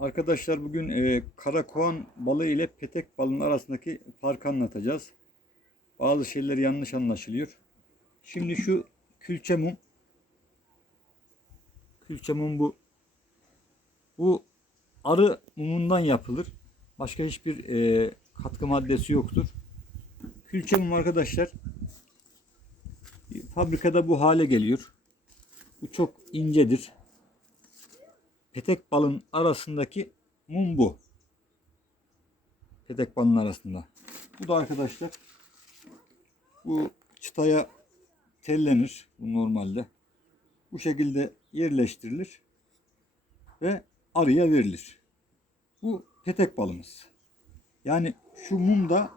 Arkadaşlar bugün e, karakoğan balığı ile petek balığının arasındaki farkı anlatacağız. Bazı şeyler yanlış anlaşılıyor. Şimdi şu külçe mum. Külçe mum bu. Bu arı mumundan yapılır. Başka hiçbir e, katkı maddesi yoktur. Külçe mum arkadaşlar fabrikada bu hale geliyor. Bu çok incedir petek balın arasındaki mum bu. Petek balın arasında. Bu da arkadaşlar bu çıtaya tellenir bu normalde. Bu şekilde yerleştirilir ve arıya verilir. Bu petek balımız. Yani şu mum da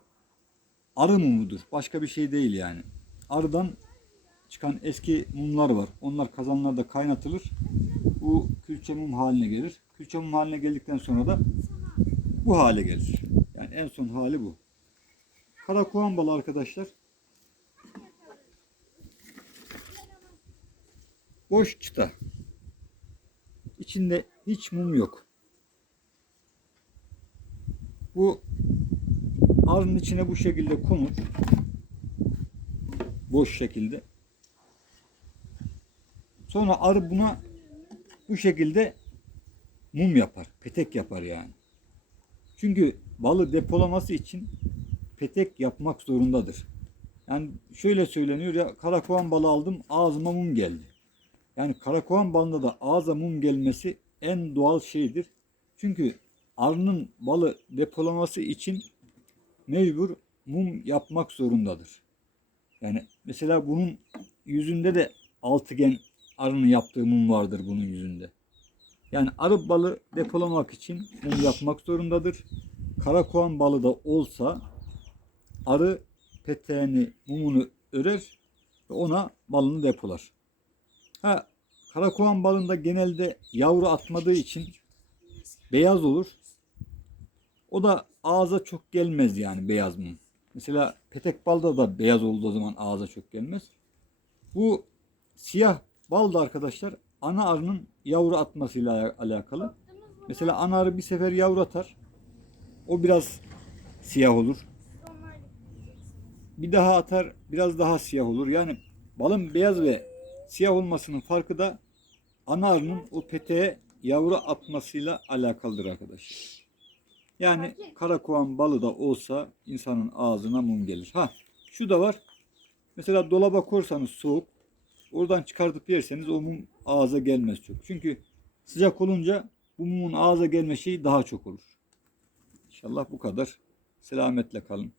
arı mumudur. Başka bir şey değil yani. Arıdan çıkan eski mumlar var. Onlar kazanlarda kaynatılır. Bu külçe mum haline gelir. Külçe mum haline geldikten sonra da bu hale gelir. Yani en son hali bu. Karakoğan balı arkadaşlar. Boş çıta. İçinde hiç mum yok. Bu arının içine bu şekilde konur. Boş şekilde. Sonra arı buna bu şekilde mum yapar. Petek yapar yani. Çünkü balı depolaması için petek yapmak zorundadır. Yani şöyle söyleniyor ya karakoğan balı aldım ağzıma mum geldi. Yani karakoğan balında da ağza mum gelmesi en doğal şeydir. Çünkü arının balı depolaması için mecbur mum yapmak zorundadır. Yani mesela bunun yüzünde de altıgen arının yaptığı mum vardır bunun yüzünde. Yani arı balı depolamak için mum yapmak zorundadır. Karakoğan balı da olsa arı peteğini, mumunu örer ve ona balını depolar. Ha, karakoğan balında genelde yavru atmadığı için beyaz olur. O da ağza çok gelmez yani beyaz mum. Mesela petek balda da beyaz olduğu zaman ağza çok gelmez. Bu siyah bal da arkadaşlar ana arının yavru atmasıyla alakalı. Mesela ana arı bir sefer yavru atar. O biraz siyah olur. Bir daha atar biraz daha siyah olur. Yani balın beyaz ve siyah olmasının farkı da ana arının o peteğe yavru atmasıyla alakalıdır arkadaşlar. Yani karakoğan balı da olsa insanın ağzına mum gelir. Ha şu da var. Mesela dolaba korsanız soğuk. Oradan çıkartıp yerseniz o mum ağza gelmez çok. Çünkü sıcak olunca bu mumun ağza gelme şeyi daha çok olur. İnşallah bu kadar. Selametle kalın.